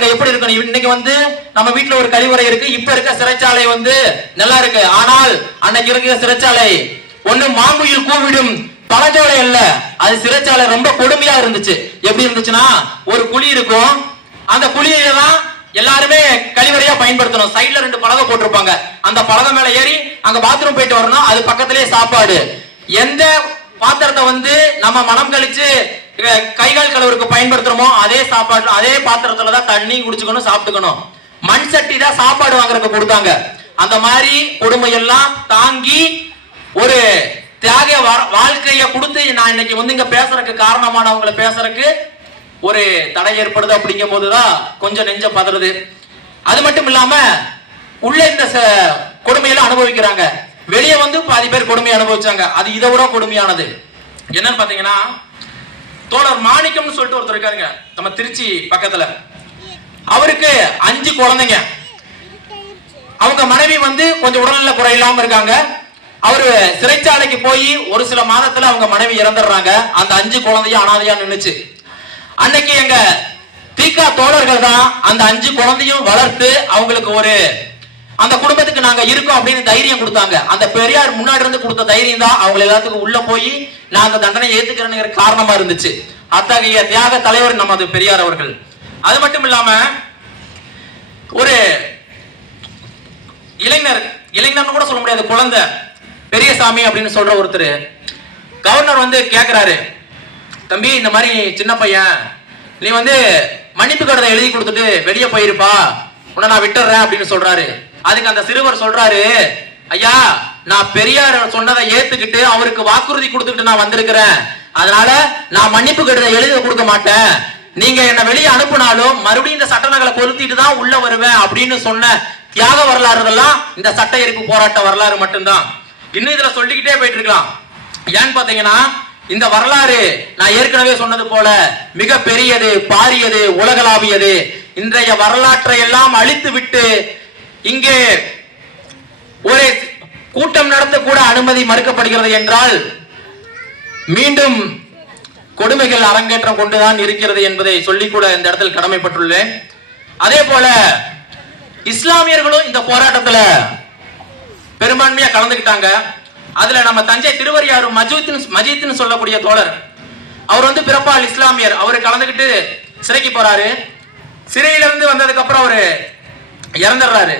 அங்க எப்படி இருக்கணும். இன்னைக்கு வந்து நம்ம வீட்டுல ஒரு கழிவறை இருக்கு, இப்ப இருக்க சிறைச்சாலை வந்து நல்லா இருக்கு. ஆனால் அன்னைக்கு இருக்கிற சிறைச்சாலை ஒண்ணு மாங்குயில் கூவிடும் பழச்சோலை அல்ல, அது சிறைச்சாலை ரொம்ப கொடுமையா இருந்துச்சு. எப்படி இருந்துச்சுன்னா, ஒரு குழி இருக்கும், அந்த குழியில தான் எல்லாருமே கழிவறையா பயன்படுத்தணும். சைட்ல 2 பலகை போட்டிருப்பாங்க, அந்த பலகை மேல ஏறி அங்க பாத்ரூம் போயிட்டு வரணும். அது பக்கத்திலேயே சாப்பாடு. எந்த பாத்திரத்தை வந்து நம்ம மனம் கழிச்சு கைகால் கழுவுக்கு பயன்படுத்துறோமோ அதே சாப்பாடு அதே பாத்திரத்துல தான் தண்ணி குடிச்சுக்கணும், சாப்பிட்டுக்கணும். மண் சட்டி தான் சாப்பாடு வாங்குறதுக்கு கொடுத்தாங்க. அந்த மாதிரி கொடுமையெல்லாம் தாங்கி ஒரு தியாக வாழ்க்கைய கொடுத்து நான் இன்னைக்கு வந்து இங்க பேசுறதுக்கு காரணமானவங்களை பேசுறதுக்கு ஒரு தடை ஏற்படுது. அப்படிங்கும் போதுதான் கொஞ்சம் நெஞ்ச பதறுது. அது மட்டும் இல்லாம உள்ள இந்த கொடுமையெல்லாம் அனுபவிக்கிறாங்க, வெளியே வந்து பாதி பேர் கொடுமையை அனுபவிச்சாங்க. அது இதை விட கொடுமையானது என்னன்னு பாத்தீங்கன்னா, தோழர் மாணிக்கம்னு சொல்லிட்டு ஒருத்தர் இருக்காருங்க, நம்ம திருச்சி பக்கத்துல. அவருக்கு 5 குழந்தைங்க. அவங்க மனைவி வந்து கொஞ்சம் உடல்நல குறை இல்லாம இருக்காங்க. அவரு சிறைச்சாலைக்கு போய் ஒரு சில மாதத்துல அவங்க மனைவி இறந்துடுறாங்க. அந்த 5 குழந்தையும் அனாதையா நின்னுச்சு. அன்னைக்கு எங்க தீகா தோழர்கள் தான் அந்த 5 குழந்தையும் வளர்த்து அவங்களுக்கு ஒரு அந்த குடும்பத்துக்கு நாங்க இருக்கோம் அப்படின்னு தைரியம் கொடுத்தாங்க. அந்த பெரியார் முன்னாடி இருந்து கொடுத்த தைரியம் தான் அவங்க எல்லாத்துக்கும் உள்ள போய் நான் அந்த தண்டனை ஏத்துக்கிறேன்னு காரணமா இருந்துச்சு. அத்தகைய தியாக தலைவர் நமது பெரியார் அவர்கள். அது மட்டும் இல்லாம ஒரு இளைஞர்னு கூட சொல்ல முடியாது, குழந்தை பெரியசாமி அப்படின்னு சொல்ற ஒருத்தர் கவர்னர் வந்து கேக்குறாரு, தம்பி இந்த மாதிரி சின்ன பையன் நீ வந்து மன்னிப்பு கடிதம் எழுதி கொடுத்துட்டு வெளியே போயிருப்பா, உன்னை நான் விட்டுறேன் அப்படின்னு சொல்றாரு. அதுக்கு அந்த சிறுவர் சொல்றாரு, ஐயா நான் பெரியார் சொன்னதை ஏத்துக்கிட்டு அவருக்கு வாக்குறுதி கொடுத்துட்டு நான் வந்திருக்கிறேன், அதனால நான் மன்னிப்பு கடிதம் எழுதி கொடுக்க மாட்டேன், நீங்க என்ன வெளியே அனுப்புனாலும் மறுபடியும் இந்த சட்ட நகலை கொளுத்திட்டு தான் உள்ள வருவேன் அப்படின்னு சொன்ன தியாக வரலாறுகள்லாம் இந்த சட்ட எரிப்பு போராட்ட வரலாறு மட்டும்தான். இன்னும் இதுல சொல்லிக்கிட்டே போயிட்டு இருக்கலாம். ஏன்னு பாத்தீங்கன்னா, இந்த வரலாறு நான் ஏற்கனவே சொன்னது போல மிக பெரியது, பாரியது, உலகளாவியது. இன்றைய வரலாற்றை எல்லாம் அழித்து விட்டு இங்கே ஒரு கூட்டம் நடத்த கூட அனுமதி மறுக்கப்படுகிறது என்றால் மீண்டும் கொடுமைகள் அரங்கேற்றம் கொண்டுதான் இருக்கிறது என்பதை சொல்லிக் கூட இந்த இடத்தில் கடமைப்பட்டுள்ளேன். அதே போல இஸ்லாமியர்களும் இந்த போராட்டத்துல பெரும்பான்மையா கலந்துக்கிட்டாங்க. அதுல நம்ம தஞ்சை திருவரியாறு மஜீத்னு சொல்லக்கூடிய தோழர், அவர் வந்து பிறப்பால் இஸ்லாமியர். அவரு கலந்துக்கிட்டு சிறைக்கு போறாரு. சிறையிலிருந்து வந்ததுக்கு அப்புறம் அவரு இறந்துடுறாரு,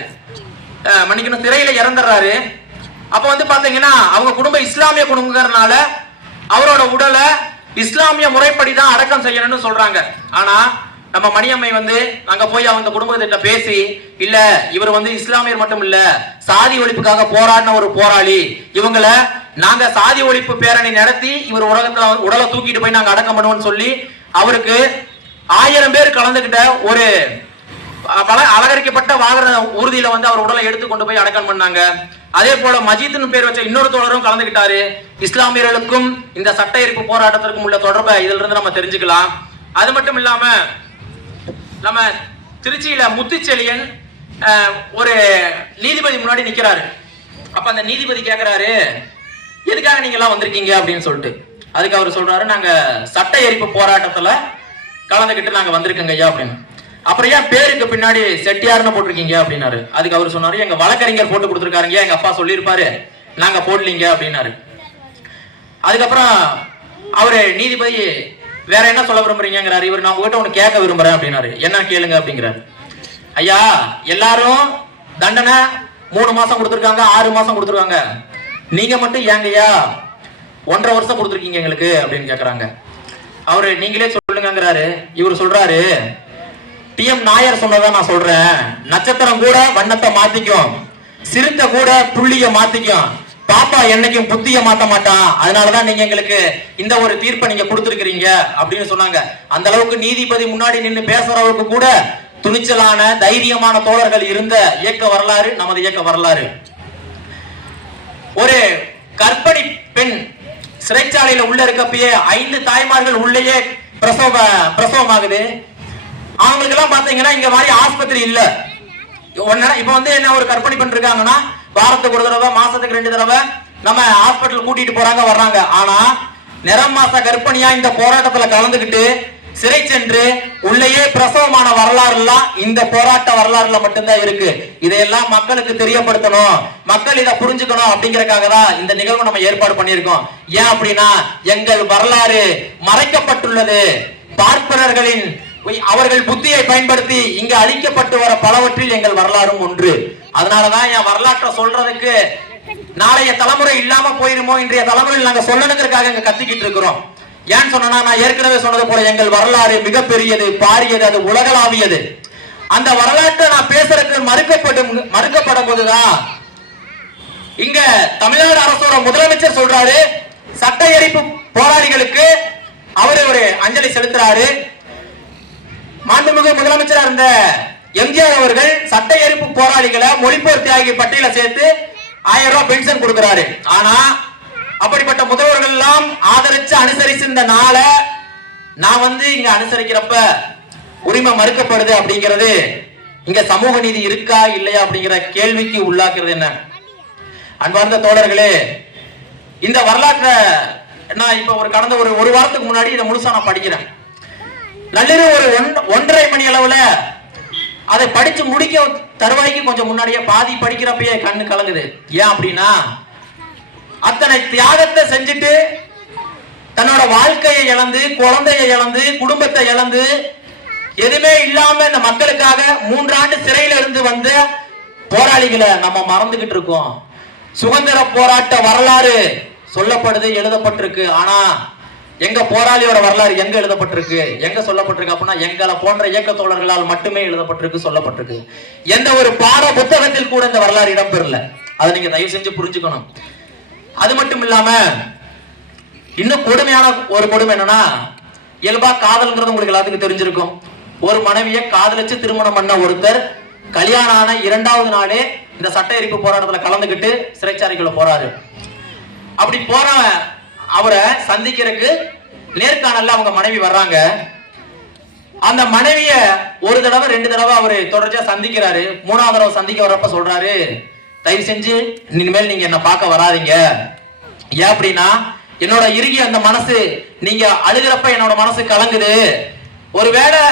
மன்னிக்கணும், சிறையில இறந்துடுறாரு. அப்ப வந்து பாத்தீங்கன்னா அவங்க குடும்பம் இஸ்லாமிய குடும்பங்கிறதுனால அவரோட உடலை இஸ்லாமிய முறைப்படி தான் அடக்கம் செய்யணும்னு சொல்றாங்க. ஆனா நம்ம மணியம்மை வந்து அங்க போய் அவங்க குடும்பத்திட்ட பேசி, இல்ல இவர் வந்து இஸ்லாமியர் மட்டும் இல்ல, சாதி ஒழிப்புக்காக போராடின ஒரு போராளி, இவங்களை நாங்க சாதி ஒழிப்பு பேரணி நடத்தி இவர் உடலை தூக்கிட்டு போய் நாங்க அடக்கம் பண்ணுவோம்னு சொல்லி அவருக்கு 1000 பேர் கலந்துகிட்ட ஒரு அலங்கரிக்கப்பட்ட வாகன ஊர்தியில வந்து அவர் உடலை எடுத்து கொண்டு போய் அடக்கம் பண்ணாங்க. அதே போல மஜீத்னு பேர் வச்ச இன்னொரு தோழரும் கலந்துகிட்டாரு. இஸ்லாமியர்களுக்கும் இந்த சட்ட எரிப்பு போராட்டத்திற்கும் உள்ள தொடர்பை இதுல இருந்து நம்ம தெரிஞ்சுக்கலாம். அது மட்டும் இல்லாம நம்ம திருச்சியில முத்துச்செழியன் ஒரு நீதிபதி முன்னாடி நிக்கிறாரு. அப்ப அந்த நீதிபதி கேக்குறாரு, எதுக்காக நீங்க எல்லாம் வந்திருக்கீங்க அப்படின்னு சொல்லிட்டு. அதுக்கு அவர் சொல்றாரு, நாங்க சட்ட எரிப்பு போராட்டத்துல கலந்துகிட்டு நாங்க வந்திருக்கோங்க ஐயா அப்படின்னு. அப்புறம் ஏன் பேருக்கு பின்னாடி செட்டியார்னு போட்டிருக்கீங்க அப்படின்னாரு. அதுக்கு அவர் சொன்னாரு, எங்க வழக்கறிஞர் போட்டு கொடுத்துருக்காருங்க, எங்க அப்பா சொல்லியிருப்பாரு, நாங்க போடலீங்க அப்படின்னாரு. அதுக்கப்புறம் அவரு நீதிபதி வேற என்ன சொல்ல விரும்புறீங்கிறாரு. இவர் நான் உங்ககிட்ட ஒண்ணு கேட்க விரும்புறேன் அப்படின்னாரு. என்ன கேளுங்க அப்படிங்கிறாரு. ஐயா எல்லாரும் தண்டனை 3 மாசம் கொடுத்துருக்காங்க, 6 மாசம் கொடுத்துருக்காங்க, நீங்க மட்டும் ஏங்கய்யா 1.5 வருஷம் கொடுத்துருக்கீங்க எங்களுக்கு அப்படின்னு கேக்குறாங்க. அவரு நீங்களே சொல்லுங்கிறாரு. இவர் சொல்றாரு, டிஎம் நாயர் சொன்னதான் நான் சொல்றேன், நட்சத்திரம் கூட வண்ணத்தை மாத்திக்கும், சிறுத்தை கூட புள்ளிய மாத்திக்கும், பாப்பா என்னைக்கும் புத்திய மாத்த மாட்டான், அதனாலதான் நீங்க எங்களுக்கு இந்த ஒரு தீர்ப்பை நீங்க கொடுத்திருக்கிறீங்க அப்படின்னு சொன்னாங்க. அந்த அளவுக்கு நீதிபதி முன்னாடி நின்று பேசுறவருக்கு கூட துணிச்சலான தைரியமான தோழர்கள் இருந்த இயக்க வரலாறு நமது இயக்க வரலாறு. ஒரு கர்ப்பிணி பெண் சிறைச்சாலையில உள்ள இருக்கப்பயே 5 தாய்மார்கள் உள்ளேயே பிரசவமாகுது. அவங்களுக்கு எல்லாம் பாத்தீங்கன்னா இங்க மாதிரி ஆஸ்பத்திரி இல்ல. இப்ப வந்து என்ன ஒரு கற்பனை பண்ணிருக்காங்கன்னா வாரத்துக்கு ஒரு தடவை, மாசத்துக்கு 2 தடவை நம்ம ஹாஸ்பிட்டல் கூட்டிட்டு போறாங்க வர்றாங்க. ஆனா நிறம் மாச கர்ப்பிணியா இந்த போராட்டத்துல கலந்துகிட்டு சிறை சென்று உள்ளேயே பிரசவமான வரலாறு எல்லாம் இந்த போராட்ட வரலாறுல மட்டும்தான் இருக்கு. இதையெல்லாம் மக்களுக்கு தெரியப்படுத்தணும், மக்கள் இதை புரிஞ்சுக்கணும் அப்படிங்கறதுக்காக தான் இந்த நிகழ்வு நம்ம ஏற்பாடு பண்ணியிருக்கோம். ஏன் அப்படின்னா எங்கள் வரலாறு மறைக்கப்பட்டுள்ளது. பார்ப்பனர்களின் அவர்கள் புத்தியை பயன்படுத்தி இங்க அழிக்கப்பட்டு வர பலவற்றில் எங்கள் வரலாறும் ஒன்று. அதனாலதான் என் வரலாற்றை சொல்றதுக்கு நாளைய தலைமுறை இல்லாம போயிருமோ, இன்றைய தலைமுறையில் நாங்க சொல்லணுங்கிறதுக்காக இங்க கத்திக்கிட்டு இருக்கிறோம். ஏன்னு சொன்னா நான் ஏற்கனவே சொன்னது போல எங்கள் வரலாறு மிகப்பெரியது, பாரியது, அது உலகளாவியது. அந்த வரலாற்றை நான் பேசுறதுக்கு மறுக்கப்படும் போதுதான் இங்க தமிழ்நாடு அரசோட முதலமைச்சர் சொல்றாரு, சட்ட எரிப்பு போராளிகளுக்கு அவரு ஒரு அஞ்சலி செலுத்துறாரு. மாண்புமிகு முதலமைச்சர் இருந்த எம்ஜிஆர் அவர்கள் சட்ட எரிப்பு போராளிகளை மொழிப்போர் தியாகி பட்டியல சேர்த்து 1000 ரூபாய் பென்ஷன் கொடுக்கிறாரு. ஆனா அப்படிப்பட்ட முதல்வர்கள் எல்லாம் ஆதரிச்சு அனுசரிச்சு இந்த நாளை நான் இங்க அனுசரிக்கிறப்ப உரிமை மறுக்கப்படுது அப்படிங்கிறது இங்க சமூக நீதி இருக்கா இல்லையா அப்படிங்கிற கேள்விக்கு உள்ளாக்குறது என்ன? அன்பார்ந்த தோழர்களே, இந்த வரலாற்றை நான் இப்ப கடந்த ஒரு வாரத்துக்கு முன்னாடி இதை முழுசா நான் படிக்கிறேன். நள்ளிரவு ஒரு 1:30 மணி அளவுல அதை படிச்சு முடிக்க தருவாய்க்கு கொஞ்சம் முன்னாடியே பாதி படிக்கிறப்பயே கண்ணு கலங்குது. ஏன் அப்படின்னா அத்தனை தியாகத்தை செஞ்சுட்டு தன்னோட வாழ்க்கையை இழந்து, குழந்தையை இழந்து, குடும்பத்தை இழந்து, எதுவுமே இல்லாம இந்த மக்களுக்காக 3 ஆண்டு சிறையில இருந்து வந்த போராளிகளை நம்ம மறந்துகிட்டு இருக்கோம். சுதந்திர போராட்ட வரலாறு சொல்லப்படுது, எழுதப்பட்டிருக்கு. ஆனா எங்க போராளியோட வரலாறு எங்க எழுதப்பட்டிருக்கு, எங்க சொல்லப்பட்டிருக்கு அப்படின்னா எங்களை போன்ற இயக்க தோழர்களால் மட்டுமே எழுதப்பட்டிருக்கு, சொல்லப்பட்டிருக்கு. எந்த ஒரு பாட புத்தகத்தில் கூட இந்த வரலாறு இடம்பெறல. அதை நீங்க தயவு செஞ்சு புரிஞ்சுக்கணும். அது மட்டும் இல்லாம இன்னும் கொடுமையான ஒரு கொடுமை என்னன்னா, இயல்பா காதல்ங்கிறது உங்களுக்கு எல்லாத்துக்கும் தெரிஞ்சிருக்கும். ஒரு மனைவியை காதலிச்சு திருமணம் பண்ண ஒருத்தர் கல்யாணம் ஆன 2வது நாளே இந்த சட்ட எரிப்பு போராட்டத்துல கலந்துகிட்டு சிறைச்சாலைக்குள்ள போறாரு. அப்படி போற அவரை சந்திக்கிறதுக்கு நேர்காணல்ல அவங்க மனைவி வர்றாங்க. அந்த மனைவிய ஒரு தடவை 2 தடவை அவரு தொடர்ச்சியா சந்திக்கிறாரு. 3வது தடவை சந்திக்க வரப்ப சொல்றாரு, தயவு செஞ்சு இனிமேல் நீங்க என்ன பார்க்க வராதீங்க. ஏன் அப்படின்னா என்னோட இறுகிய அந்த மனசு, நீங்க அழுகிறப்ப என்னோட மனசு கலங்குது. ஒருவேளை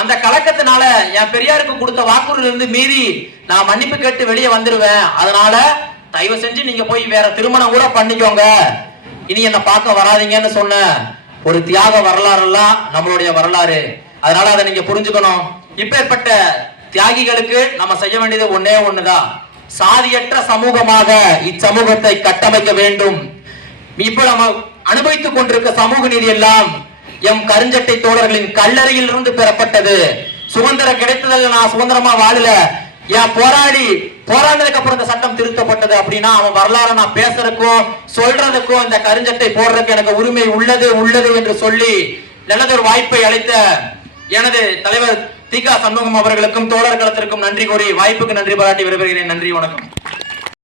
அந்த கலக்கத்தினால என் பெரியாருக்கு கொடுத்த வாக்குறுதில இருந்து மீறி நான் மன்னிப்பு கேட்டு வெளியே வந்துருவேன். அதனால தயவு செஞ்சு நீங்க போய் வேற திருமணம் கூட பண்ணிக்கோங்க, இனி என்ன பார்க்க வராதீங்கன்னு சொன்ன ஒரு தியாக வரலாறு எல்லாம் நம்மளுடைய வரலாறு. அதனால அதை நீங்க புரிஞ்சுக்கணும். இப்பேற்பட்ட தியாகிகளுக்கு நம்ம செய்ய வேண்டியது ஒன்னே ஒண்ணுதான், சாதியற்ற சமூகமாக இச்சமூகத்தை கட்டமைக்க வேண்டும். இப்ப நம்ம அனுபவித்துக் கொண்டிருக்க சமூக நீதி எல்லாம் எம் கருஞ்சட்டை தோழர்களின் கல்லறையில் இருந்து பெறப்பட்டது. சுதந்திரம் கிடைத்ததில் நான் சுதந்திரமா வாழல, என் போராடினதுக்கு அப்புறம் இந்த சட்டம் திருத்தப்பட்டது அப்படின்னா அவன் வரலாறு நான் பேசுறதுக்கும் சொல்றதுக்கும் இந்த கருஞ்சட்டை போடுறதுக்கு எனக்கு உரிமை உள்ளது என்று சொல்லி நல்லதொரு வாய்ப்பை அளித்த எனது தலைவர் தி.க. சண்முகம் அவர்களுக்கும் தோழர் களத்திற்கும் நன்றி கூறி வாய்ப்புக்கு நன்றி பாராட்டி விரும்புகிறேன். நன்றி, வணக்கம்.